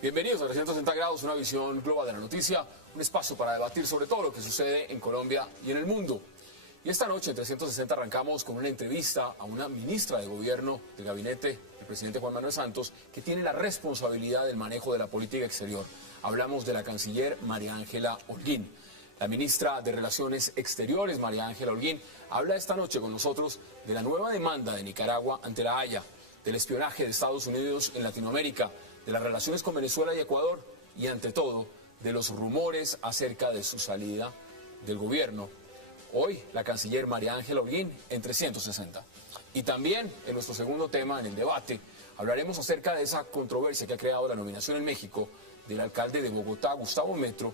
Bienvenidos a 360 grados, una visión global de la noticia, un espacio para debatir sobre todo lo que sucede en Colombia y en el mundo. Y esta noche en 360 arrancamos con una entrevista a una ministra de gobierno del gabinete del presidente Juan Manuel Santos, que tiene la responsabilidad del manejo de la política exterior. Hablamos de la canciller María Ángela Holguín. La ministra de Relaciones Exteriores, María Ángela Holguín, habla esta noche con nosotros de la nueva demanda de Nicaragua ante la Haya, del espionaje de Estados Unidos en Latinoamérica, de las relaciones con Venezuela y Ecuador y, ante todo, de los rumores acerca de su salida del gobierno. Hoy, la canciller María Ángela Holguín en 360. Y también, en nuestro segundo tema, en el debate, hablaremos acerca de esa controversia que ha creado la nominación en México del alcalde de Bogotá, Gustavo Petro,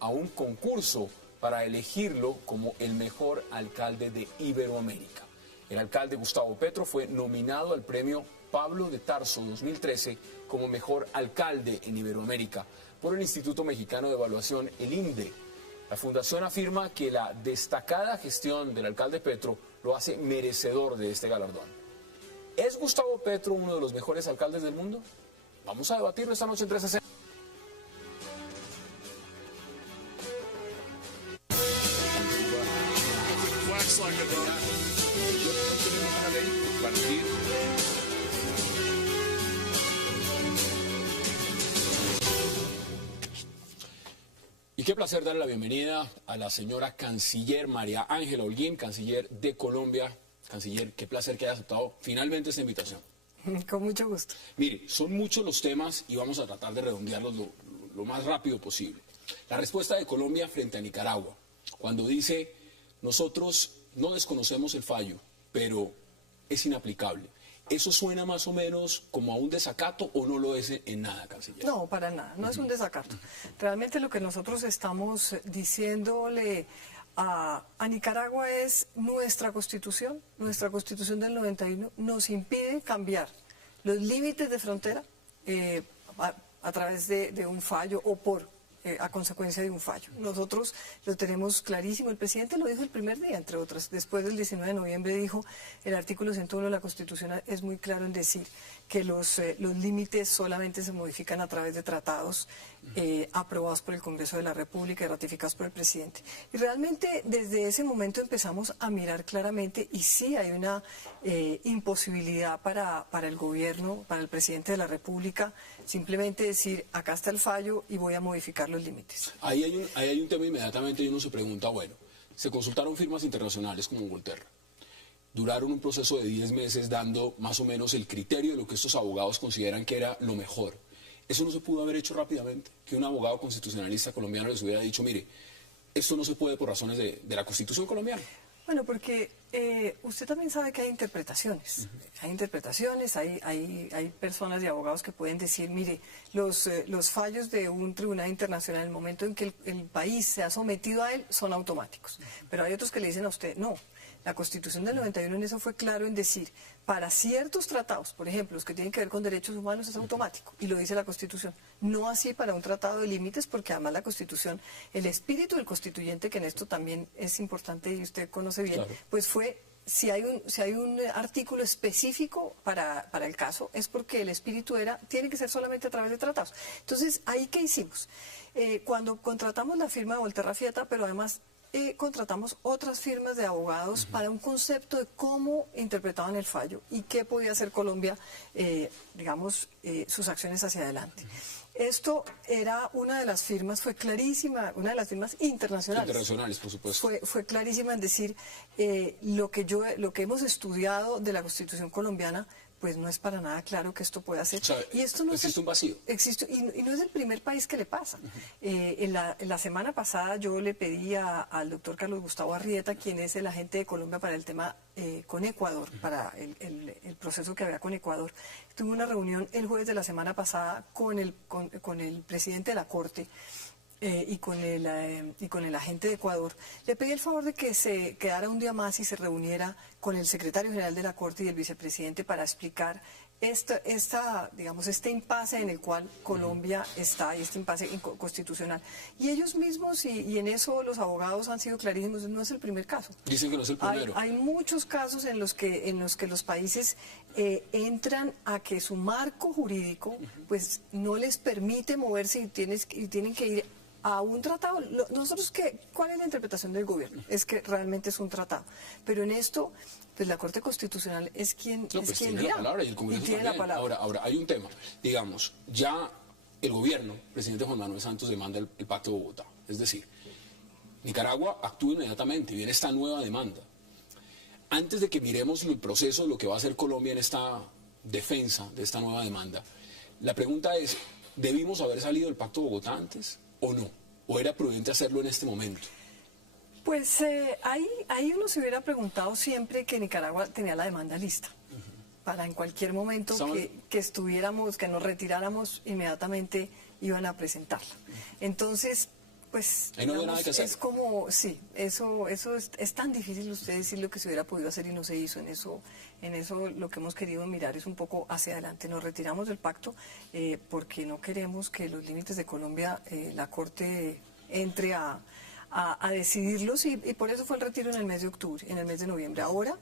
a un concurso para elegirlo como el mejor alcalde de Iberoamérica. El alcalde Gustavo Petro fue nominado al premio Pablo de Tarso 2013 como mejor alcalde en Iberoamérica por el Instituto Mexicano de Evaluación, el INDE. La fundación afirma que la destacada gestión del alcalde Petro lo hace merecedor de este galardón. ¿Es Gustavo Petro uno de los mejores alcaldes del mundo? Vamos a debatirlo esta noche en 360. Y qué placer darle la bienvenida a la señora canciller María Ángela Holguín, canciller de Colombia. Canciller, qué placer que haya aceptado finalmente esta invitación. Con mucho gusto. Mire, son muchos los temas y vamos a tratar de redondearlos lo más rápido posible. La respuesta de Colombia frente a Nicaragua, cuando dice, nosotros no desconocemos el fallo, pero es inaplicable. ¿Eso suena más o menos como a un desacato o no lo es en nada, canciller? No, para nada, no es un desacato. Realmente lo que nosotros estamos diciéndole a Nicaragua es nuestra constitución del 91 nos impide cambiar los límites de frontera a través de un fallo o a consecuencia de un fallo. Nosotros lo tenemos clarísimo, el presidente lo dijo el primer día, entre otras, después del 19 de noviembre dijo, el artículo 101 de la Constitución es muy claro en decir que los límites solamente se modifican a través de tratados aprobados por el Congreso de la República y ratificados por el presidente. Y realmente desde ese momento empezamos a mirar claramente y sí hay una imposibilidad para el gobierno, para el presidente de la República, simplemente decir, acá está el fallo y voy a modificar los límites. Ahí hay un tema inmediatamente y uno se pregunta, bueno, se consultaron firmas internacionales como Volterra. Duraron un proceso de 10 meses dando más o menos el criterio de lo que estos abogados consideran que era lo mejor. ¿Eso no se pudo haber hecho rápidamente? Que un abogado constitucionalista colombiano les hubiera dicho, mire, esto no se puede por razones de la Constitución colombiana. Bueno, porque usted también sabe que hay interpretaciones. Hay interpretaciones, hay personas y abogados que pueden decir, mire, los fallos de un tribunal internacional, en el momento en que el país se ha sometido a él, son automáticos. Pero hay otros que le dicen a usted, no. La Constitución del 91 en eso fue claro en decir, para ciertos tratados, por ejemplo, los que tienen que ver con derechos humanos es automático, y lo dice la Constitución. No así para un tratado de límites, porque además la Constitución, el espíritu del constituyente, que en esto también es importante y usted conoce bien, claro, pues fue, si hay un artículo específico para el caso, es porque el espíritu tiene que ser solamente a través de tratados. Entonces, ¿ahí qué hicimos? Cuando contratamos la firma de Volterra Fietta, pero además contratamos otras firmas de abogados para un concepto de cómo interpretaban el fallo y qué podía hacer Colombia, sus acciones hacia adelante. Esto era una de las firmas, fue clarísima, una de las firmas internacionales. Internacionales, por supuesto. Fue clarísima en decir lo que hemos estudiado de la Constitución colombiana, pues no es para nada claro que esto pueda ser. O sea, y esto no existe un vacío. Existe, y no es el primer país que le pasa. En la semana pasada yo le pedí al doctor Carlos Gustavo Arrieta, quien es el agente de Colombia para el tema con Ecuador, para el proceso que había con Ecuador. Tuve una reunión el jueves de la semana pasada con el presidente de la Corte y con el agente de Ecuador, le pedí el favor de que se quedara un día más y se reuniera con el secretario general de la Corte y el vicepresidente para explicar digamos, este impasse en el cual Colombia está, y este impasse constitucional. Y ellos mismos, y en eso los abogados han sido clarísimos, no es el primer caso. Dicen que no es el primero. Hay muchos casos en los que los países entran a que su marco jurídico pues no les permite moverse y tienen que ir a un tratado. Nosotros, ¿cuál es la interpretación del gobierno? Es que realmente es un tratado. Pero en esto, pues la Corte Constitucional es quien tiene dirá. la palabra y el Congreso tiene también. la palabra. Ahora, hay un tema. Digamos, ya el gobierno, el presidente Juan Manuel Santos, demanda el Pacto de Bogotá. Es decir, Nicaragua actúa inmediatamente y viene esta nueva demanda. Antes de que miremos el proceso de lo que va a hacer Colombia en esta defensa de esta nueva demanda, la pregunta es, ¿debimos haber salido del Pacto de Bogotá antes o no? ¿O era prudente hacerlo en este momento? Pues ahí uno se hubiera preguntado siempre que Nicaragua tenía la demanda lista. Para en cualquier momento que estuviéramos, que nos retiráramos, inmediatamente iban a presentarla. Entonces, pues no había nada que hacer. Es como, sí, eso es tan difícil usted decir lo que se hubiera podido hacer y no se hizo. En eso lo que hemos querido mirar es un poco hacia adelante. Nos retiramos del pacto porque no queremos que los límites de Colombia, la Corte entre a decidirlos y por eso fue el retiro en el mes de octubre, en el mes de noviembre. Ahora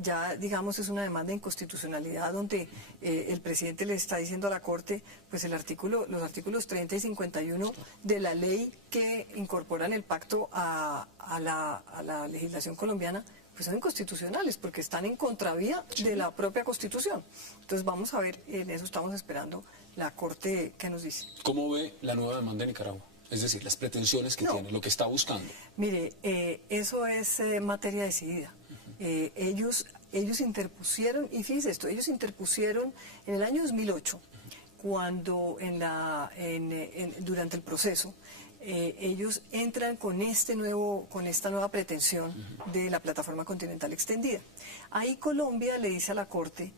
ya, digamos, es una demanda de inconstitucionalidad donde el presidente le está diciendo a la Corte, pues los artículos 30 y 51 de la ley que incorporan el pacto a la legislación colombiana, pues son inconstitucionales porque están en contravía de la propia Constitución. Entonces vamos a ver, en eso estamos esperando la Corte que nos dice. ¿Cómo ve la nueva demanda de Nicaragua? Es decir, las pretensiones que tiene, lo que está buscando. Mire, eso es materia decidida. Ellos interpusieron, y fíjese esto, ellos interpusieron en el año 2008, cuando durante el proceso, ellos entran con esta nueva pretensión de la plataforma continental extendida. Ahí Colombia le dice a la Corte,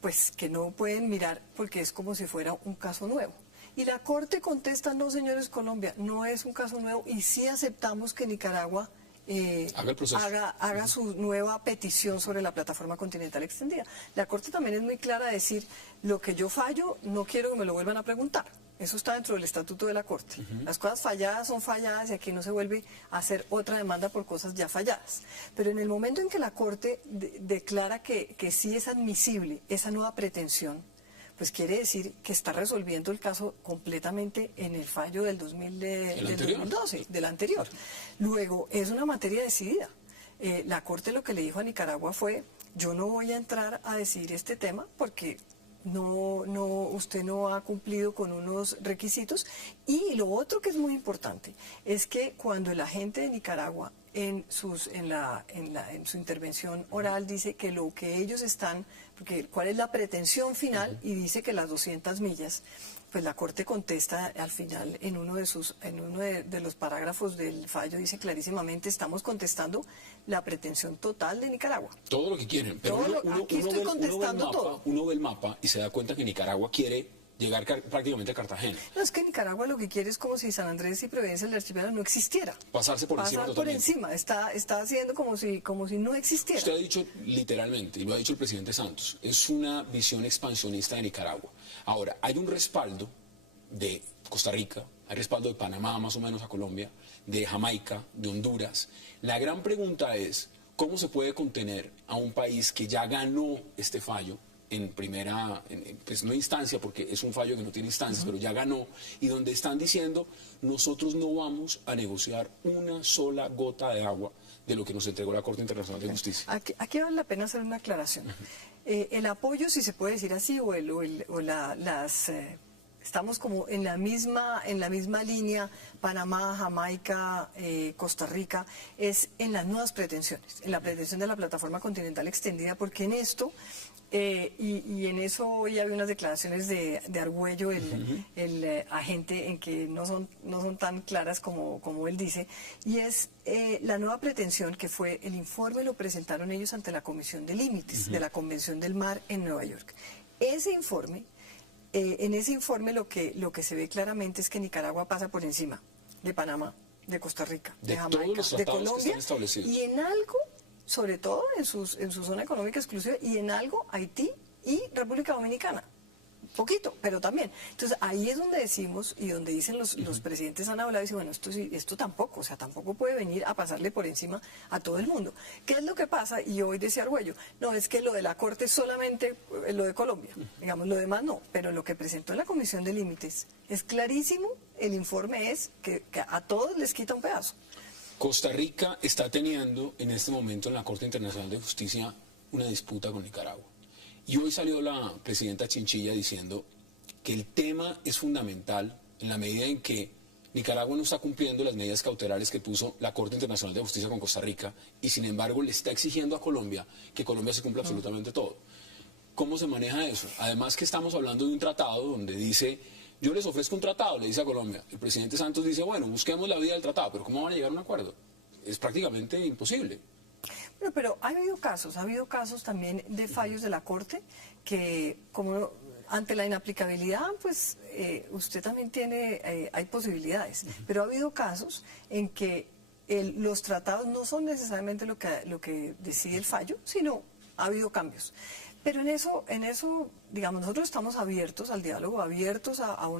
pues que no pueden mirar porque es como si fuera un caso nuevo. Y la Corte contesta, no, señores, Colombia, no es un caso nuevo y sí aceptamos que Nicaragua haga su nueva petición sobre la plataforma continental extendida. La Corte también es muy clara a decir, lo que yo fallo, no quiero que me lo vuelvan a preguntar. Eso está dentro del estatuto de la Corte. Las cosas falladas son falladas y aquí no se vuelve a hacer otra demanda por cosas ya falladas. Pero en el momento en que la Corte declara que sí es admisible esa nueva pretensión, pues quiere decir que está resolviendo el caso completamente en el fallo del 2012, del anterior. Luego, es una materia decidida. La Corte lo que le dijo a Nicaragua fue, yo no voy a entrar a decidir este tema porque usted no ha cumplido con unos requisitos. Y lo otro que es muy importante es que cuando el agente de Nicaragua en su intervención oral dice que lo que ellos están, porque cuál es la pretensión final, y dice que las 200 millas, pues la Corte contesta al final en uno de los parágrafos del fallo, dice clarísimamente, estamos contestando la pretensión total de Nicaragua. Todo lo que quieren, pero uno ve el mapa y se da cuenta que Nicaragua quiere llegar prácticamente a Cartagena. No, es que Nicaragua lo que quiere es como si San Andrés y Providencia del Archipiélago no existiera. Pasarse por encima totalmente. Por encima, está haciendo como si no existiera. Usted ha dicho literalmente, y lo ha dicho el presidente Santos, es una visión expansionista de Nicaragua. Ahora, hay un respaldo de Costa Rica, hay respaldo de Panamá más o menos a Colombia, de Jamaica, de Honduras. La gran pregunta es, ¿cómo se puede contener a un país que ya ganó este fallo en primera, pues no instancia, porque es un fallo que no tiene instancias, pero ya ganó, y donde están diciendo, nosotros no vamos a negociar una sola gota de agua de lo que nos entregó la Corte Internacional de Justicia? Aquí vale la pena hacer una aclaración. El apoyo, si se puede decir así, estamos como en la misma línea, Panamá, Jamaica, Costa Rica, es en las nuevas pretensiones, en la pretensión de la plataforma continental extendida, porque en esto, y en eso hoy había unas declaraciones de Argüello, el agente, en que no son tan claras como él dice, y es la nueva pretensión que fue, el informe lo presentaron ellos ante la Comisión de Límites de la Convención del Mar en Nueva York. Ese informe en ese informe lo que se ve claramente es que Nicaragua pasa por encima de Panamá, de Costa Rica, de Jamaica, de Colombia, y en algo, sobre todo en su zona económica exclusiva, y en algo Haití y República Dominicana. Poquito, pero también. Entonces ahí es donde decimos y donde dicen los presidentes han hablado y dicen, bueno, esto tampoco, o sea, tampoco puede venir a pasarle por encima a todo el mundo. ¿Qué es lo que pasa? Y hoy decía Argüello, no, es que lo de la Corte es solamente lo de Colombia, digamos, lo demás no, pero lo que presentó en la Comisión de Límites es clarísimo, el informe es que a todos les quita un pedazo. Costa Rica está teniendo en este momento en la Corte Internacional de Justicia una disputa con Nicaragua. Y hoy salió la presidenta Chinchilla diciendo que el tema es fundamental en la medida en que Nicaragua no está cumpliendo las medidas cautelares que puso la Corte Internacional de Justicia con Costa Rica y sin embargo le está exigiendo a Colombia que Colombia se cumpla absolutamente todo. ¿Cómo se maneja eso? Además que estamos hablando de un tratado donde dice, yo les ofrezco un tratado, le dice a Colombia. El presidente Santos dice, bueno, busquemos la vía del tratado, pero ¿cómo van a llegar a un acuerdo? Es prácticamente imposible. Bueno, pero ha habido casos también de fallos de la Corte que, como ante la inaplicabilidad, pues usted también tiene, hay posibilidades, pero ha habido casos en que los tratados no son necesariamente lo que decide el fallo, sino ha habido cambios. Pero en eso, digamos, nosotros estamos abiertos al diálogo, abiertos a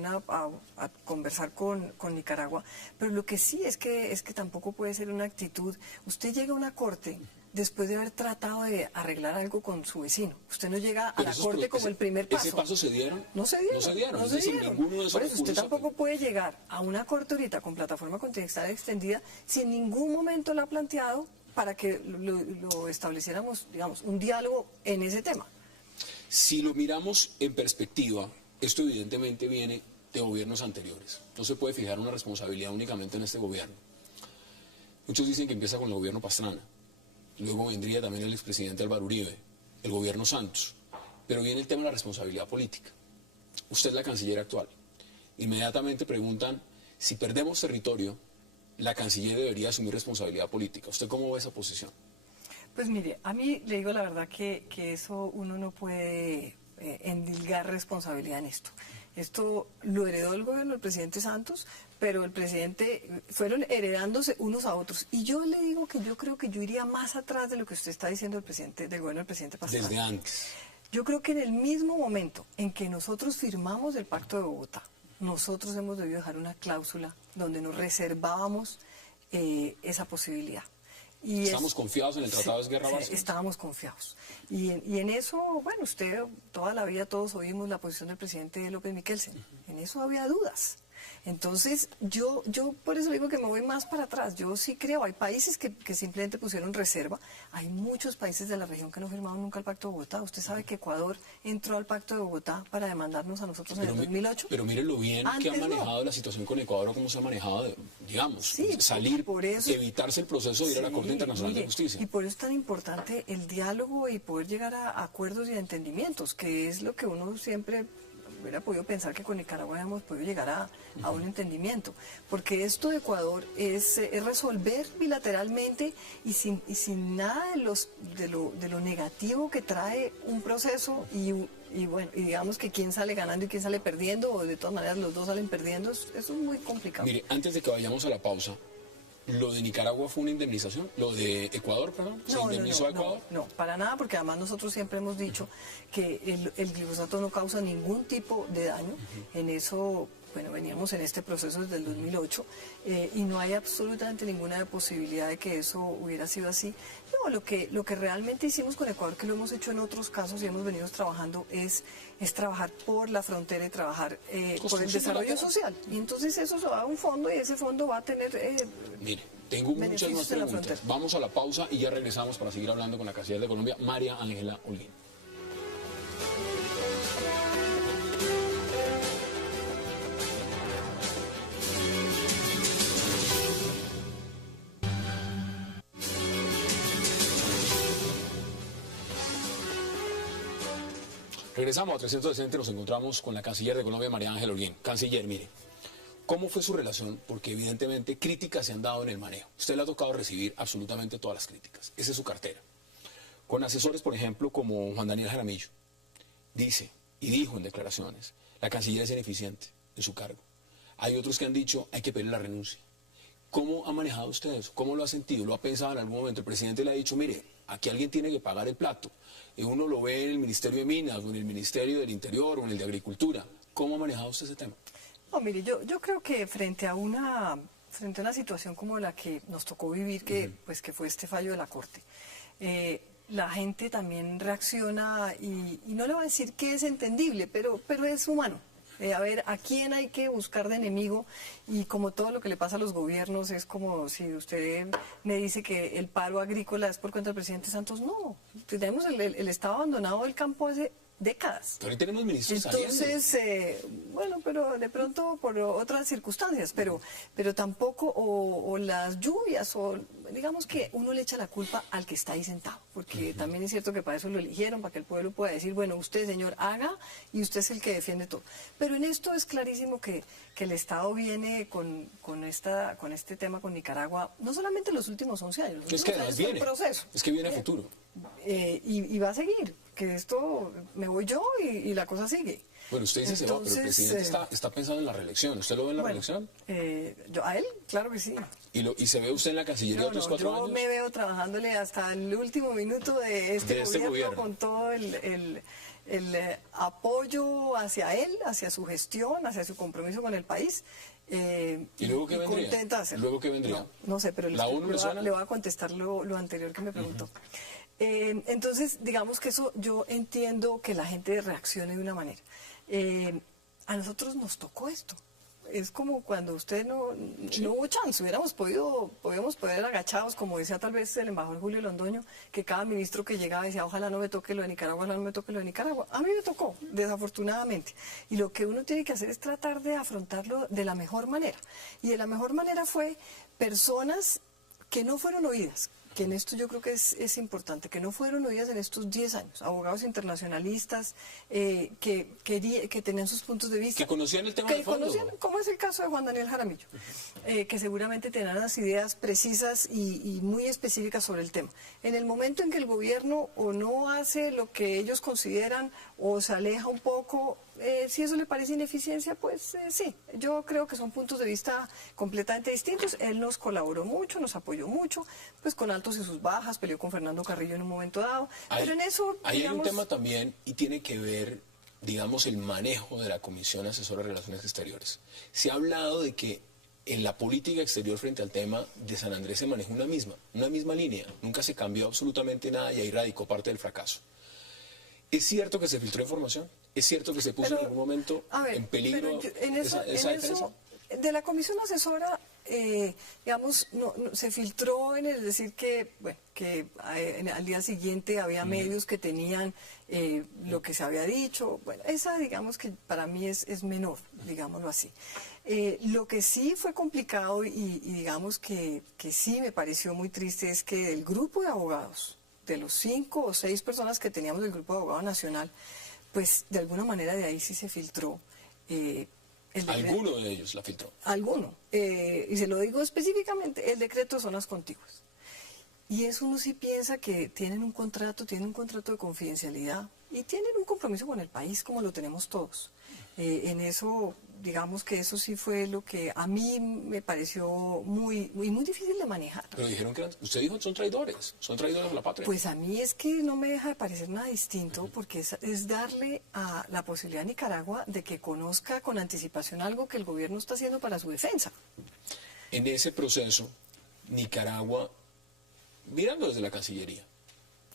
conversar con Nicaragua, pero lo que sí es que tampoco puede ser una actitud. Usted llega a una corte después de haber tratado de arreglar algo con su vecino. Usted no llega a la corte como el primer paso. ¿Ese paso se dieron? No se dieron. Es decir, ninguno de esos Por eso usted tampoco puede llegar a una corte ahorita con plataforma continental extendida si en ningún momento la ha planteado para que lo estableciéramos, digamos, un diálogo en ese tema. Si lo miramos en perspectiva, esto evidentemente viene de gobiernos anteriores. No se puede fijar una responsabilidad únicamente en este gobierno. Muchos dicen que empieza con el gobierno Pastrana. Luego vendría también el expresidente Álvaro Uribe, el gobierno Santos. Pero viene el tema de la responsabilidad política. Usted es la canciller actual. Inmediatamente preguntan, si perdemos territorio, la canciller debería asumir responsabilidad política. ¿Usted cómo ve esa posición? Pues mire, a mí le digo la verdad que eso uno no puede endilgar responsabilidad en esto. Esto lo heredó el gobierno del presidente Santos, pero el presidente fueron heredándose unos a otros. Y yo le digo que yo creo que yo iría más atrás de lo que usted está diciendo del gobierno del presidente Pastrana. Desde antes. Yo creo que en el mismo momento en que nosotros firmamos el Pacto de Bogotá, nosotros hemos debido dejar una cláusula donde nos reservábamos esa posibilidad. ¿Estamos confiados en el Tratado de Guerra Básica? Estábamos confiados. Y en eso, bueno, usted, toda la vida todos oímos la posición del presidente López Miquelsen. En eso había dudas. Entonces, yo por eso digo que me voy más para atrás. Yo sí creo, hay países que simplemente pusieron reserva. Hay muchos países de la región que no firmaron nunca el Pacto de Bogotá. Usted sabe que Ecuador entró al Pacto de Bogotá para demandarnos a nosotros en el 2008. Pero mire lo bien que han manejado la situación con Ecuador, cómo se ha manejado, digamos, salir, evitarse el proceso de ir a la Corte Internacional de Justicia. Y por eso es tan importante el diálogo y poder llegar a acuerdos y a entendimientos, que es lo que uno siempre hubiera podido pensar que con Nicaragua hemos podido llegar a un entendimiento, porque esto de Ecuador es resolver bilateralmente y sin nada de lo negativo que trae un proceso y bueno, y digamos que quién sale ganando y quién sale perdiendo, o de todas maneras los dos salen perdiendo, eso es muy complicado. Mire, antes de que vayamos a la pausa, ¿lo de Nicaragua fue una indemnización? ¿Lo de Ecuador, perdón? ¿Se indemnizó a Ecuador? No, para nada, porque además nosotros siempre hemos dicho que el glifosato no causa ningún tipo de daño. En eso, bueno, veníamos en este proceso desde el 2008 y no hay absolutamente ninguna posibilidad de que eso hubiera sido así. No, lo que realmente hicimos con Ecuador, que lo hemos hecho en otros casos y hemos venido trabajando, es trabajar por la frontera y trabajar por el desarrollo social. Y entonces eso se va a un fondo y ese fondo va a tener... Mire, tengo muchas más preguntas. Vamos a la pausa y ya regresamos para seguir hablando con la canciller de Colombia, María Ángela Holguín. Regresamos a 360 y nos encontramos con la canciller de Colombia, María Ángela Holguín. Canciller, mire, ¿cómo fue su relación? Porque evidentemente críticas se han dado en el manejo. Usted le ha tocado recibir absolutamente todas las críticas. Esa es su cartera. Con asesores, por ejemplo, como Juan Daniel Jaramillo, dice y dijo en declaraciones La canciller es ineficiente en su cargo. Hay otros que han dicho, hay que pedir la renuncia. ¿Cómo ha manejado usted eso? ¿Cómo lo ha sentido? ¿Lo ha pensado en algún momento? El presidente le ha dicho, mire, aquí alguien tiene que pagar el plato. Uno lo ve en el Ministerio de Minas, o en el Ministerio del Interior, o en el de Agricultura. ¿Cómo ha manejado usted ese tema? No, mire, yo creo que frente a una situación como la que nos tocó vivir, pues, que fue este fallo de la Corte, la gente también reacciona y no le voy a decir que es entendible, pero es humano. A ver, ¿a quién hay que buscar de enemigo? Y como todo lo que le pasa a los gobiernos, es como si usted me dice que el paro agrícola es por cuenta del presidente Santos. No, tenemos el Estado abandonado del campo hace décadas. Pero ahí tenemos ministros Entonces, bueno, pero de pronto por otras circunstancias, pero tampoco, o las lluvias, o digamos que uno le echa la culpa al que está ahí sentado, porque también es cierto que para eso lo eligieron, para que el pueblo pueda decir, bueno, usted, señor, haga, y usted es el que defiende todo. Pero en esto es clarísimo que el Estado viene con este tema con Nicaragua, no solamente en los últimos 11 años, es que además viene, proceso. Es que viene a futuro. Y va a seguir, que esto me voy yo y la cosa sigue. Bueno, usted dice se va, pero el presidente está pensando en la reelección. ¿Usted lo ve en la reelección? Yo a él, claro que sí. ¿Y se ve usted en la Cancillería otros 4 años? Yo me veo trabajándole hasta el último minuto de este gobierno con todo el apoyo hacia él, hacia su gestión, hacia su compromiso con el país. ¿Y luego qué vendría? Contenta de hacerlo. ¿Luego qué vendría? No sé, pero le voy a contestar lo anterior que me preguntó. Entonces, digamos que eso yo entiendo que la gente reaccione de una manera. A nosotros nos tocó esto. Es como cuando usted no hubo chance, podíamos poder agachados, como decía tal vez el embajador Julio Londoño, que cada ministro que llegaba decía, ojalá no me toque lo de Nicaragua, ojalá no me toque lo de Nicaragua. A mí me tocó, desafortunadamente. Y lo que uno tiene que hacer es tratar de afrontarlo de la mejor manera. Y de la mejor manera fue personas que no fueron oídas, que en esto yo creo que es importante, que no fueron oídas en estos 10 años, abogados internacionalistas que tenían sus puntos de vista. Que conocían el tema de fondo. Como es el caso de Juan Daniel Jaramillo, que seguramente tenían unas ideas precisas y muy específicas sobre el tema. En el momento en que el gobierno o no hace lo que ellos consideran o se aleja un poco, si eso le parece ineficiencia, pues sí, yo creo que son puntos de vista completamente distintos. Él nos colaboró mucho, nos apoyó mucho, pues con altos y sus bajas, peleó con Fernando Carrillo en un momento dado, pero en eso, ahí hay un tema también y tiene que ver, digamos, el manejo de la Comisión Asesora de Relaciones Exteriores. Se ha hablado de que en la política exterior frente al tema de San Andrés se maneja una misma línea, nunca se cambió absolutamente nada y ahí radicó parte del fracaso. ¿Es cierto que se filtró información? ¿Es cierto que se puso en algún momento en peligro esa defensa? De la comisión asesora, digamos, no, se filtró en el decir que, bueno, que al día siguiente había medios que tenían lo que se había dicho. Bueno, esa, digamos, que para mí es menor, digámoslo así. Lo que sí fue complicado y digamos que sí me pareció muy triste es que el grupo de abogados, de los 5 o 6 personas que teníamos del Grupo de Abogados Nacional, pues de alguna manera de ahí sí se filtró. ¿Alguno de ellos la filtró? Alguno. Y se lo digo específicamente, el decreto de zonas contiguas. Y eso uno sí piensa que tienen un contrato de confidencialidad y tienen un compromiso con el país como lo tenemos todos. En eso, digamos que eso sí fue lo que a mí me pareció muy difícil de manejar. Pero dijeron que usted dijo son traidores a la patria. Pues a mí es que no me deja de parecer nada distinto porque es darle a la posibilidad a Nicaragua de que conozca con anticipación algo que el gobierno está haciendo para su defensa. En ese proceso, Nicaragua, mirando desde la Cancillería,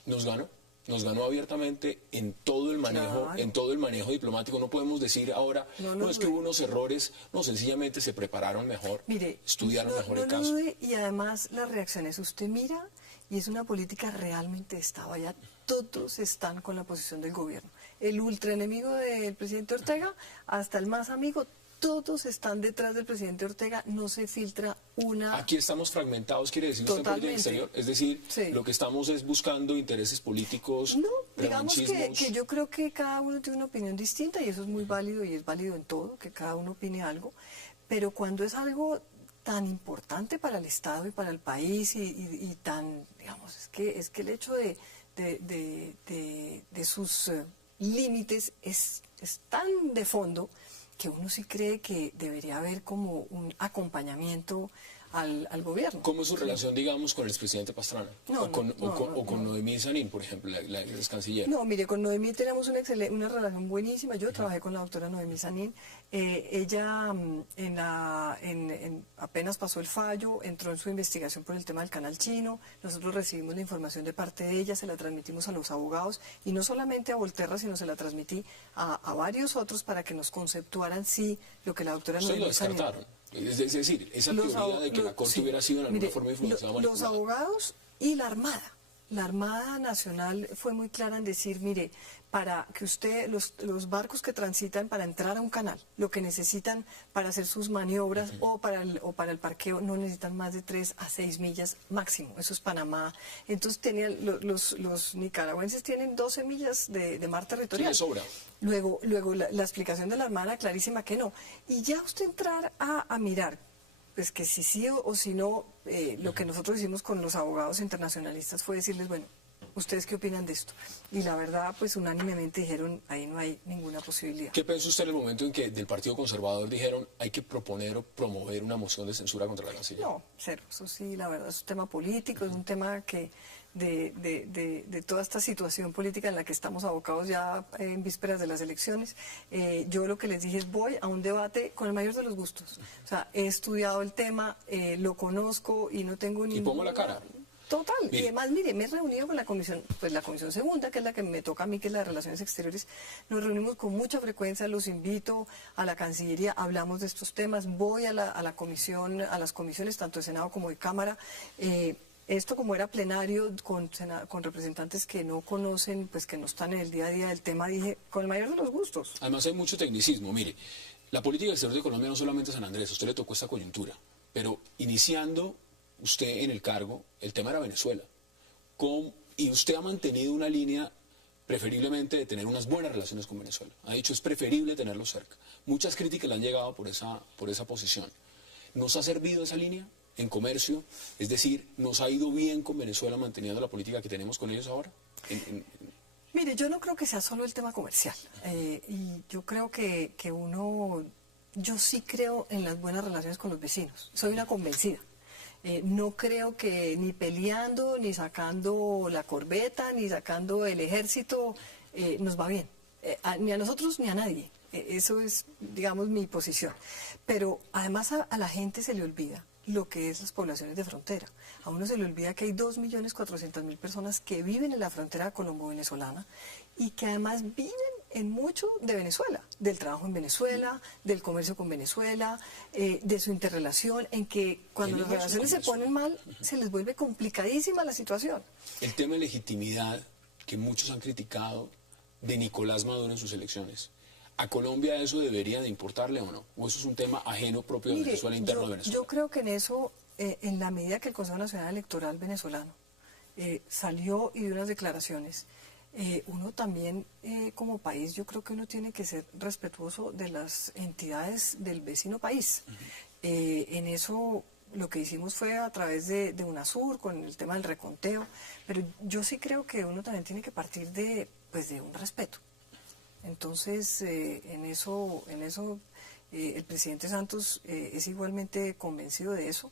nos ganó abiertamente en todo el manejo, claro, en todo el manejo diplomático. No podemos decir ahora, no es que hubo unos errores, no, sencillamente se prepararon mejor, estudiaron mejor el caso. Y además las reacciones, usted mira y es una política realmente de Estado, allá todos están con la posición del gobierno. El ultraenemigo del presidente Ortega hasta el más amigo, todos están detrás del presidente Ortega, no se filtra una... Aquí estamos fragmentados, quiere decir usted en política exterior, es decir, lo que estamos es buscando intereses políticos, no, digamos que yo creo que cada uno tiene una opinión distinta y eso es muy válido y es válido en todo, que cada uno opine algo, pero cuando es algo tan importante para el Estado y para el país y tan, digamos, es que el hecho de sus límites es es tan de fondo que uno sí cree que debería haber como un acompañamiento al gobierno. ¿Cómo es su relación, digamos, con el expresidente Pastrana? No, o con Noemí Sanín, por ejemplo, la ex canciller. No, mire, con Noemí tenemos una relación buenísima. Yo trabajé con la doctora Noemí Sanín. Ella apenas pasó el fallo, entró en su investigación por el tema del canal chino. Nosotros recibimos la información de parte de ella, se la transmitimos a los abogados y no solamente a Volterra, sino se la transmití a varios otros para que nos conceptuaran si lo que la doctora Ustedes Noemí lo Sanín... descartaron. Es decir, esa teoría de que la Corte hubiera sido en alguna forma influenciada. Los abogados y la Armada. La Armada Nacional fue muy clara en decir, mire, para que usted, los barcos que transitan para entrar a un canal, lo que necesitan para hacer sus maniobras o para el parqueo, no necesitan más de 3 a 6 millas máximo. Eso es Panamá. Entonces los nicaragüenses tienen 12 millas de mar territorial. Sí, le sobra. Luego la explicación de la Armada clarísima que no. Y ya usted entrar a mirar, pues que si sí o si no, lo que nosotros hicimos con los abogados internacionalistas fue decirles, bueno, ¿ustedes qué opinan de esto? Y la verdad, pues unánimemente dijeron, ahí no hay ninguna posibilidad. ¿Qué pensó usted en el momento en que del Partido Conservador dijeron hay que proponer o promover una moción de censura contra la canciller? No, cero. Eso sí, la verdad, es un tema político, es un tema que de toda esta situación política en la que estamos abocados ya en vísperas de las elecciones. Yo lo que les dije es voy a un debate con el mayor de los gustos. O sea, he estudiado el tema, lo conozco y no tengo ni... Y pongo la cara. Total, Mire. y además, mire, me he reunido con la comisión segunda, que es la que me toca a mí, que es la de Relaciones Exteriores. Nos reunimos con mucha frecuencia, los invito a la Cancillería, hablamos de estos temas, voy a la comisión, a las comisiones, tanto de Senado como de Cámara. Esto como era plenario con representantes que no conocen, pues que no están en el día a día del tema, dije, con el mayor de los gustos. Además hay mucho tecnicismo. Mire, la política exterior de Colombia no solamente es San Andrés, a usted le tocó esta coyuntura, pero iniciando usted en el cargo, el tema era Venezuela. Y usted ha mantenido una línea preferiblemente de tener unas buenas relaciones con Venezuela. Ha dicho es preferible tenerlo cerca. Muchas críticas le han llegado por esa posición. ¿Nos ha servido esa línea en comercio? Es decir, ¿nos ha ido bien con Venezuela manteniendo la política que tenemos con ellos ahora? Mire, yo no creo que sea solo el tema comercial. Y yo creo yo sí creo en las buenas relaciones con los vecinos. Soy una convencida. No creo que ni peleando, ni sacando la corbeta, ni sacando el ejército, nos va bien. Ni a nosotros ni a nadie. Eso es, digamos, mi posición. Pero además a la gente se le olvida lo que es las poblaciones de frontera. A uno se le olvida que hay 2.400.000 personas que viven en la frontera colombo-venezolana y que además viven en mucho de Venezuela, del trabajo en Venezuela, del comercio con Venezuela, de su interrelación, en que cuando las relaciones se ponen mal, se les vuelve complicadísima la situación. El tema de legitimidad que muchos han criticado de Nicolás Maduro en sus elecciones. ¿A Colombia eso debería de importarle o no? ¿O eso es un tema ajeno propio de Venezuela, interno de Venezuela? Yo creo que en eso, en la medida que el Consejo Nacional Electoral venezolano salió y dio unas declaraciones, uno también como país, yo creo que uno tiene que ser respetuoso de las entidades del vecino país. En eso lo que hicimos fue a través de UNASUR, con el tema del reconteo, pero yo sí creo que uno también tiene que partir de un respeto. Entonces, en eso el presidente Santos es igualmente convencido de eso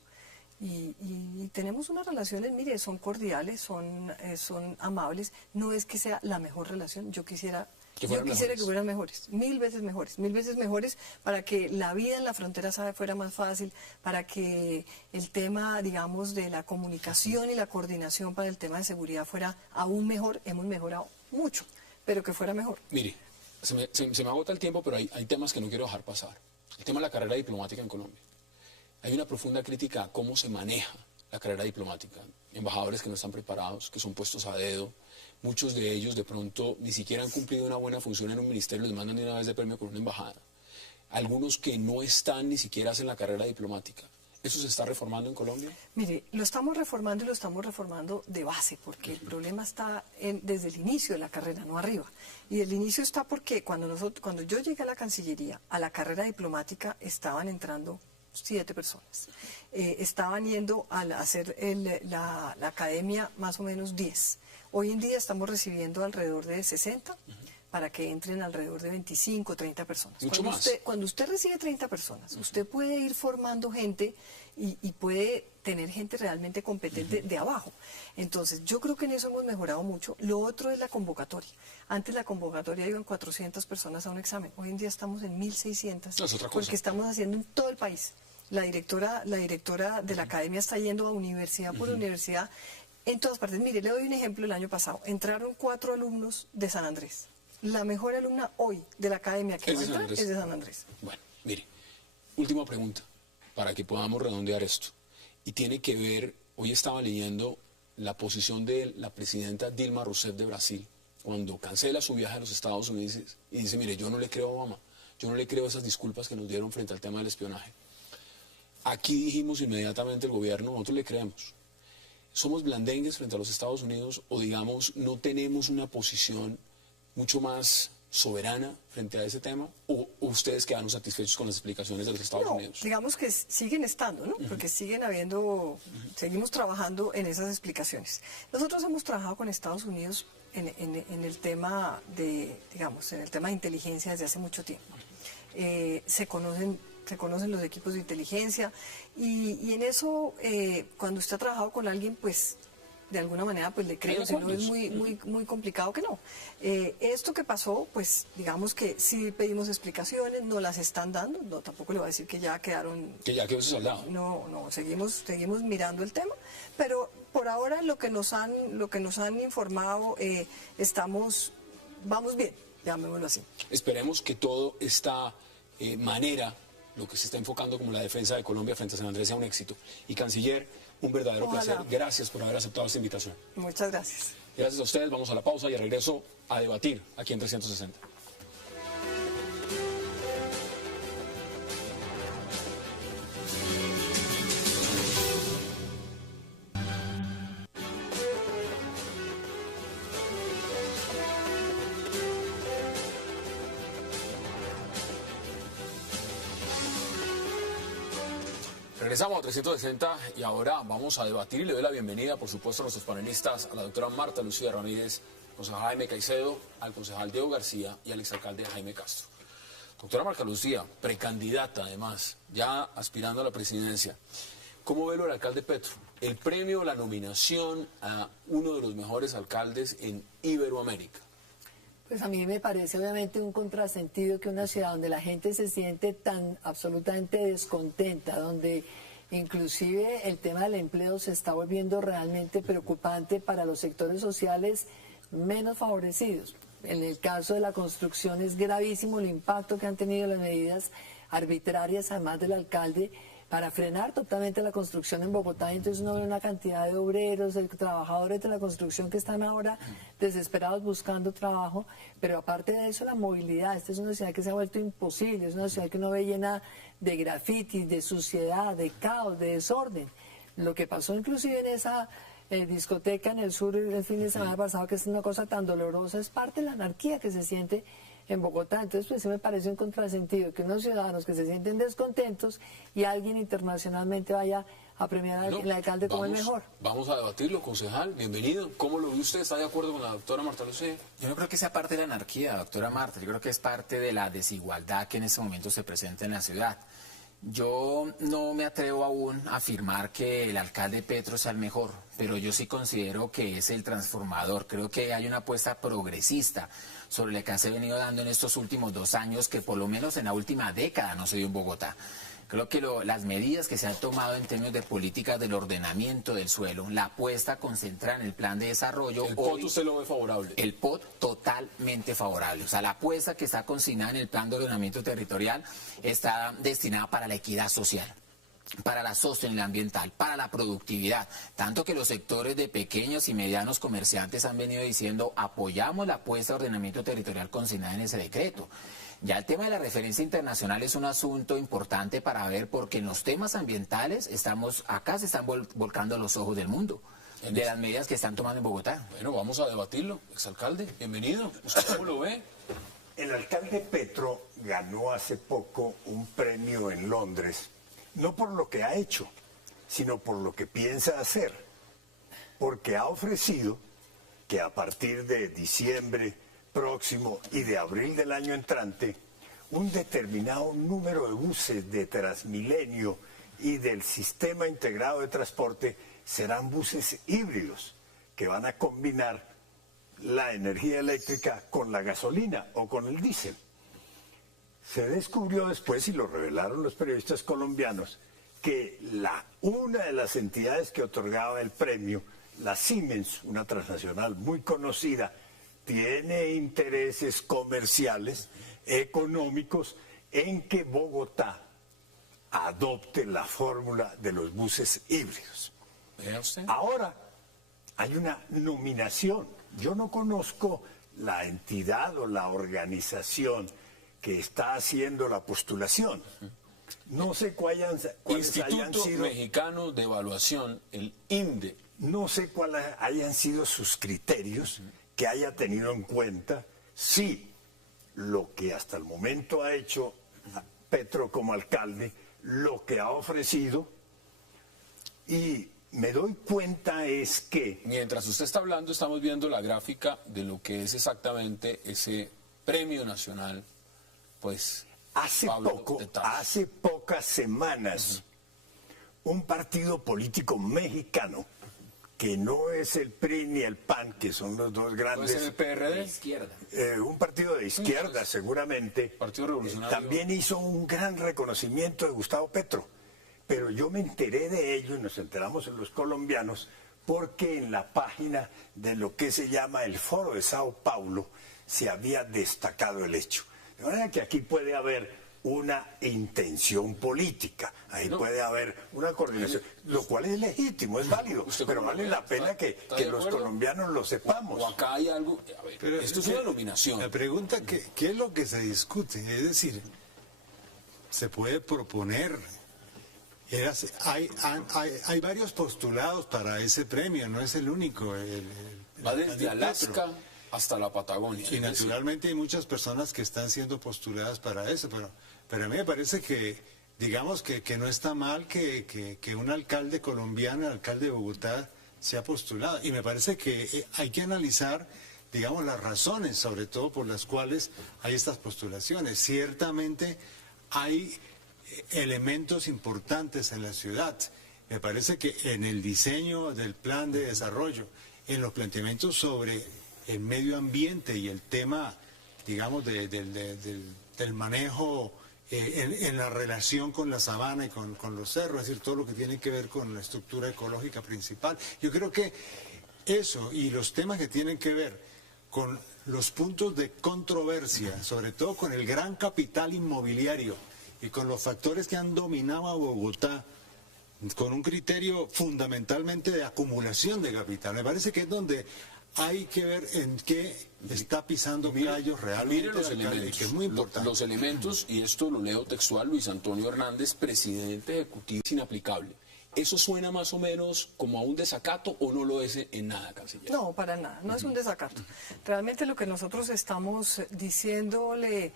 y tenemos unas relaciones, mire, son cordiales, son amables. No es que sea la mejor relación, yo quisiera que fueran mejores, 1000 veces mejores para que la vida en la frontera fuera más fácil, para que el tema, digamos, de la comunicación y la coordinación para el tema de seguridad fuera aún mejor. Hemos mejorado mucho, pero que fuera mejor. Mire, se me agota el tiempo, pero hay temas que no quiero dejar pasar. El tema de la carrera diplomática en Colombia. Hay una profunda crítica a cómo se maneja la carrera diplomática. Embajadores que no están preparados, que son puestos a dedo. Muchos de ellos de pronto ni siquiera han cumplido una buena función en un ministerio, les mandan de una vez de premio con una embajada. Algunos que no están ni siquiera hacen la carrera diplomática. ¿Eso se está reformando en Colombia? Mire, lo estamos reformando y lo estamos reformando de base, porque el problema está desde el inicio de la carrera, no arriba. Y el inicio está porque cuando yo llegué a la Cancillería, a la carrera diplomática, estaban entrando 7 personas. Estaban yendo a hacer la academia más o menos 10. Hoy en día estamos recibiendo alrededor de 60. para que entren alrededor de 25, 30 personas. Mucho más. Cuando usted recibe 30 personas, usted puede ir formando gente y puede tener gente realmente competente de abajo. Entonces, yo creo que en eso hemos mejorado mucho. Lo otro es la convocatoria. Antes la convocatoria iban 400 personas a un examen. Hoy en día estamos en 1.600. No, es otra cosa. Porque estamos haciendo en todo el país. La directora de la academia está yendo a universidad por universidad en todas partes. Mire, le doy un ejemplo. El año pasado entraron 4 alumnos de San Andrés. La mejor alumna hoy de la academia que va a entrar es de San Andrés. Bueno, mire, última pregunta para que podamos redondear esto. Y tiene que ver, hoy estaba leyendo la posición de la presidenta Dilma Rousseff de Brasil, cuando cancela su viaje a los Estados Unidos y dice, mire, yo no le creo a Obama, yo no le creo esas disculpas que nos dieron frente al tema del espionaje. Aquí dijimos inmediatamente el gobierno, nosotros le creemos. ¿Somos blandengues frente a los Estados Unidos o, digamos, no tenemos una posición mucho más soberana frente a ese tema? ¿O ustedes quedaron satisfechos con las explicaciones de los Estados Unidos? Digamos que siguen estando, ¿no? Porque siguen habiendo, seguimos trabajando en esas explicaciones. Nosotros hemos trabajado con Estados Unidos en el tema de, digamos, en el tema de inteligencia desde hace mucho tiempo. Se conocen los equipos de inteligencia y en eso, cuando usted ha trabajado con alguien, pues de alguna manera pues le creo, si no es muy complicado que no. Esto que pasó, pues digamos que sí pedimos explicaciones, no las están dando, no, tampoco le voy a decir que ya quedaron... Que ya quedó saldado. No, seguimos mirando el tema, pero por ahora lo que nos han informado, vamos bien, llamémoslo así. Esperemos que toda esta manera, lo que se está enfocando como la defensa de Colombia frente a San Andrés, sea un éxito. Y canciller, un verdadero placer. Gracias por haber aceptado esta invitación. Muchas gracias. Gracias a ustedes. Vamos a la pausa y regreso a debatir aquí en 360. Regresamos a 360 y ahora vamos a debatir y le doy la bienvenida, por supuesto, a nuestros panelistas, a la doctora Marta Lucía Ramírez, concejal Jaime Caicedo, al concejal Diego García y al exalcalde Jaime Castro. Doctora Marta Lucía, precandidata además, ya aspirando a la presidencia. ¿Cómo ve lo del alcalde Petro? El premio, la nominación a uno de los mejores alcaldes en Iberoamérica. Pues a mí me parece obviamente un contrasentido que una ciudad donde la gente se siente tan absolutamente descontenta, donde inclusive el tema del empleo se está volviendo realmente preocupante para los sectores sociales menos favorecidos. En el caso de la construcción es gravísimo el impacto que han tenido las medidas arbitrarias, además del alcalde, para frenar totalmente la construcción en Bogotá. Entonces uno ve una cantidad de obreros, de trabajadores de la construcción que están ahora desesperados buscando trabajo, pero aparte de eso la movilidad. Esta es una ciudad que se ha vuelto imposible, es una ciudad que uno ve llena de grafitis, de suciedad, de caos, de desorden. Lo que pasó inclusive en esa discoteca en el sur el fin de semana pasado, que es una cosa tan dolorosa, es parte de la anarquía que se siente en Bogotá. Entonces, pues sí me parece un contrasentido que unos ciudadanos que se sienten descontentos y alguien internacionalmente vaya a premiar al alcalde como el mejor. Vamos a debatirlo, concejal, bienvenido. ¿Cómo lo ve usted? ¿Está de acuerdo con la doctora Marta Lucía? Yo no creo que sea parte de la anarquía, doctora Marta. Yo creo que es parte de la desigualdad que en este momento se presenta en la ciudad. Yo no me atrevo aún a afirmar que el alcalde Petro sea el mejor, pero yo sí considero que es el transformador. Creo que hay una apuesta progresista sobre la que se ha venido dando en estos últimos 2 años, que por lo menos en la última década no se dio en Bogotá. Creo que las medidas que se han tomado en términos de políticas del ordenamiento del suelo, la apuesta concentrada en el plan de desarrollo... ¿El POT usted lo ve favorable? El POT totalmente favorable. O sea, la apuesta que está consignada en el plan de ordenamiento territorial está destinada para la equidad social, para la sostenibilidad ambiental, para la productividad, tanto que los sectores de pequeños y medianos comerciantes han venido diciendo apoyamos la apuesta de ordenamiento territorial consignada en ese decreto. Ya el tema de la referencia internacional es un asunto importante para ver, porque en los temas ambientales acá se están volcando los ojos del mundo de las medidas que están tomando en Bogotá. Bueno, vamos a debatirlo. Exalcalde, bienvenido. ¿Usted cómo lo ve? El alcalde Petro ganó hace poco un premio en Londres, no por lo que ha hecho, sino por lo que piensa hacer, porque ha ofrecido que a partir de diciembre próximo y de abril del año entrante, un determinado número de buses de Transmilenio y del sistema integrado de transporte serán buses híbridos que van a combinar la energía eléctrica con la gasolina o con el diésel. Se descubrió después, y lo revelaron los periodistas colombianos, que una de las entidades que otorgaba el premio, la Siemens, una transnacional muy conocida, tiene intereses comerciales, económicos, en que Bogotá adopte la fórmula de los buses híbridos. ¿Vea usted? Ahora hay una nominación. Yo no conozco la entidad o la organización que está haciendo la postulación. No sé cuáles hayan Instituto sido... Mexicano de Evaluación, el INDE. No sé cuáles hayan sido sus criterios que haya tenido en cuenta si lo que hasta el momento ha hecho Petro como alcalde, lo que ha ofrecido, y me doy cuenta es que... Mientras usted está hablando, estamos viendo la gráfica de lo que es exactamente ese premio nacional, pues... Hace pocas semanas, un partido político mexicano, que no es el PRI ni el PAN, que son los dos grandes... ¿Puede ser el PRD? Izquierda. Un partido de izquierda, seguramente. Partido Revolucionario. También hizo un gran reconocimiento de Gustavo Petro. Pero yo me enteré de ello, y nos enteramos en los colombianos, porque en la página de lo que se llama el Foro de Sao Paulo se había destacado el hecho. De manera que aquí puede haber una intención política, ahí puede haber una coordinación, lo cual es legítimo, es válido, pero vale la pena que los colombianos lo sepamos. O acá hay algo... A ver, Pero esto es una nominación. La pregunta, ¿qué es lo que se discute? Es decir, se puede proponer... Hay varios postulados para ese premio, no es el único. Va desde Alaska hasta la Patagonia. Y naturalmente hay muchas personas que están siendo postuladas para eso, pero a mí me parece que, digamos que no está mal que un alcalde colombiano, el alcalde de Bogotá, sea postulado. Y me parece que hay que analizar, digamos, las razones, sobre todo por las cuales hay estas postulaciones. Ciertamente hay elementos importantes en la ciudad. Me parece que en el diseño del plan de desarrollo, en los planteamientos sobre el medio ambiente y el tema, digamos, del manejo en la relación con la sabana y con los cerros, es decir, todo lo que tiene que ver con la estructura ecológica principal. Yo creo que eso y los temas que tienen que ver con los puntos de controversia, sobre todo con el gran capital inmobiliario y con los factores que han dominado a Bogotá, con un criterio fundamentalmente de acumulación de capital. Me parece que es donde hay que ver en qué está pisando callos realmente. Mire los elementos, que es muy importante. Los elementos, y esto lo leo textual, Luis Antonio Hernández, presidente ejecutivo, es inaplicable. ¿Eso suena más o menos como a un desacato o no lo es en nada, canciller? No, para nada, no es un desacato. Realmente lo que nosotros estamos diciéndole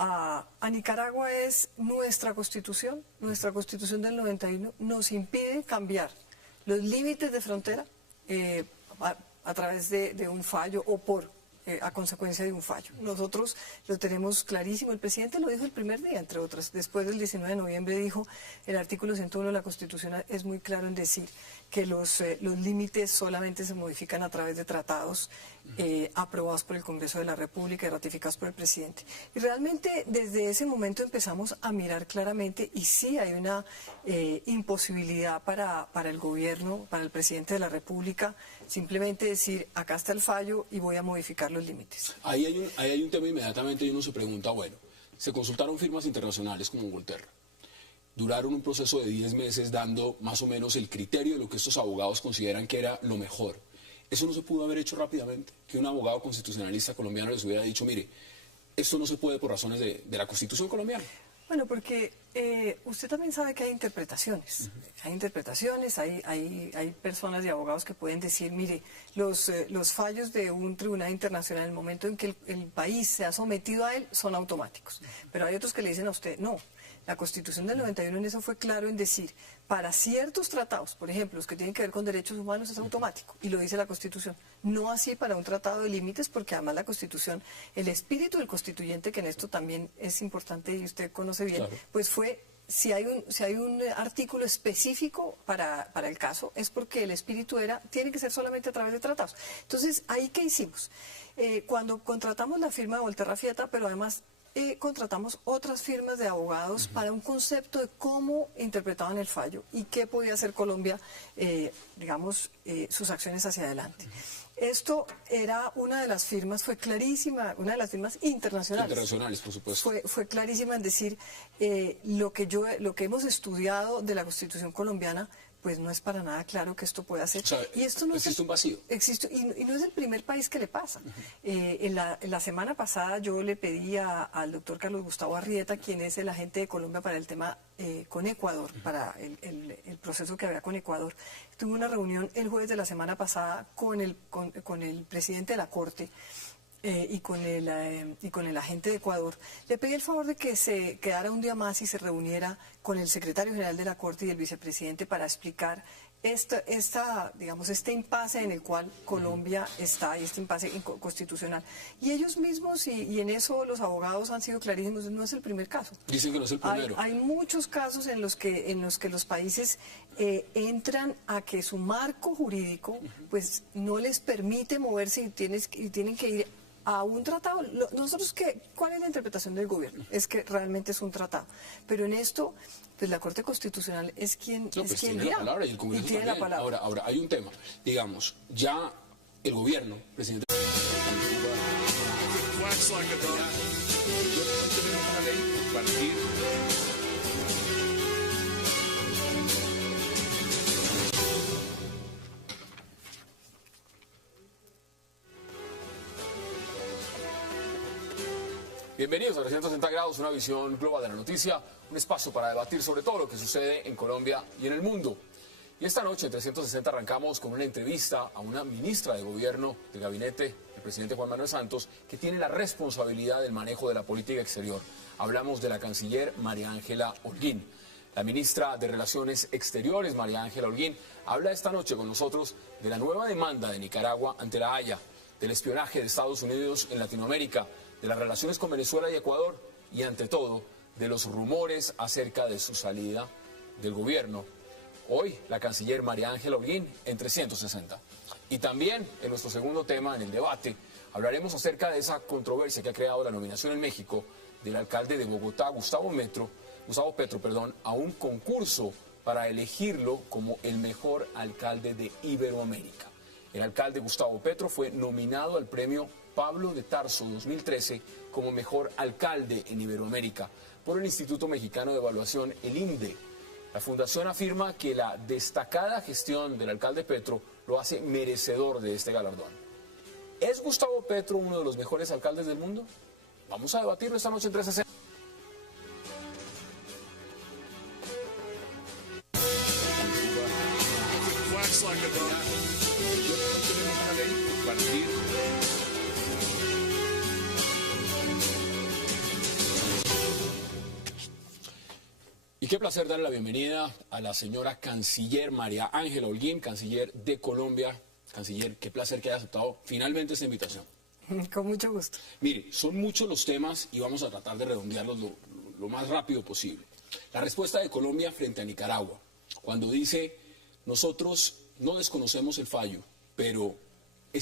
a Nicaragua es nuestra constitución del 91 nos impide cambiar los límites de frontera a través de un fallo o a consecuencia de un fallo. Nosotros lo tenemos clarísimo, el presidente lo dijo el primer día, entre otras, después del 19 de noviembre dijo, el artículo 101 de la Constitución es muy claro en decir que los límites solamente se modifican a través de tratados aprobados por el Congreso de la República y ratificados por el presidente. Y realmente desde ese momento empezamos a mirar claramente y sí hay una imposibilidad para el gobierno, para el presidente de la República, simplemente decir, acá está el fallo y voy a modificar los límites. Ahí hay un tema inmediatamente y uno se pregunta, bueno, se consultaron firmas internacionales como Volterra. Duraron un proceso de 10 meses dando más o menos el criterio de lo que estos abogados consideran que era lo mejor. Eso no se pudo haber hecho rápidamente, que un abogado constitucionalista colombiano les hubiera dicho, mire, esto no se puede por razones de la Constitución colombiana. Bueno, porque usted también sabe que hay interpretaciones. Hay interpretaciones, hay personas y abogados que pueden decir, mire, los fallos de un tribunal internacional, en el momento en que el país se ha sometido a él, son automáticos. Pero hay otros que le dicen a usted, no. La Constitución del 91 en eso fue claro en decir, para ciertos tratados, por ejemplo, los que tienen que ver con derechos humanos es automático, y lo dice la Constitución. No así para un tratado de límites, porque además la Constitución, el espíritu del constituyente, que en esto también es importante y usted conoce bien, claro, pues fue, si hay un artículo específico para el caso, es porque el espíritu tiene que ser solamente a través de tratados. Entonces, ¿ahí qué hicimos? Cuando contratamos la firma de Volterra Fietta, pero además contratamos otras firmas de abogados para un concepto de cómo interpretaban el fallo y qué podía hacer Colombia, sus acciones hacia adelante. Esto era una de las firmas, fue clarísima, una de las firmas internacionales. Internacionales, por supuesto. Fue clarísima en decir lo que hemos estudiado de la Constitución colombiana, pues no es para nada claro que esto pueda ser. O sea, y esto no existe un vacío. Existe, y no es el primer país que le pasa. En la semana pasada yo le pedí al doctor Carlos Gustavo Arrieta, quien es el agente de Colombia para el tema con Ecuador, para el proceso que había con Ecuador. Tuve una reunión el jueves de la semana pasada con el presidente de la Corte, y con el agente de Ecuador. Le pedí el favor de que se quedara un día más y se reuniera con el secretario general de la Corte y el vicepresidente para explicar este impasse en el cual Colombia está, y este impasse constitucional. Y ellos mismos, y en eso los abogados han sido clarísimos, no es el primer caso. Dicen que no es el primero. Hay muchos casos en los que los países entran a que su marco jurídico pues no les permite moverse y tienen que ir a un tratado. ¿Cuál es la interpretación del gobierno? Es que realmente es un tratado. Pero en esto, pues la Corte Constitucional es quien tiene dirá. La palabra y el Congreso tiene también. La palabra. Ahora, hay un tema. Digamos, ya el gobierno, presidente... Bienvenidos a 360 grados, una visión global de la noticia, un espacio para debatir sobre todo lo que sucede en Colombia y en el mundo. Y esta noche en 360 arrancamos con una entrevista a una ministra de gobierno del gabinete del presidente Juan Manuel Santos, que tiene la responsabilidad del manejo de la política exterior. Hablamos de la canciller María Ángela Holguín. La ministra de Relaciones Exteriores, María Ángela Holguín, habla esta noche con nosotros de la nueva demanda de Nicaragua ante la Haya, del espionaje de Estados Unidos en Latinoamérica, de las relaciones con Venezuela y Ecuador y, ante todo, de los rumores acerca de su salida del gobierno. Hoy, la canciller María Ángela Holguín en 360. Y también, en nuestro segundo tema, en el debate, hablaremos acerca de esa controversia que ha creado la nominación en México del alcalde de Bogotá, Gustavo Petro, a un concurso para elegirlo como el mejor alcalde de Iberoamérica. El alcalde Gustavo Petro fue nominado al premio Pablo de Tarso 2013 como mejor alcalde en Iberoamérica por el Instituto Mexicano de Evaluación, el INDE. La fundación afirma que la destacada gestión del alcalde Petro lo hace merecedor de este galardón. ¿Es Gustavo Petro uno de los mejores alcaldes del mundo? Vamos a debatirlo esta noche en 360. Y qué placer darle la bienvenida a la señora canciller María Ángela Holguín, canciller de Colombia. Canciller, qué placer que haya aceptado finalmente esta invitación. Con mucho gusto. Mire, son muchos los temas y vamos a tratar de redondearlos lo más rápido posible. La respuesta de Colombia frente a Nicaragua, cuando dice, nosotros no desconocemos el fallo, pero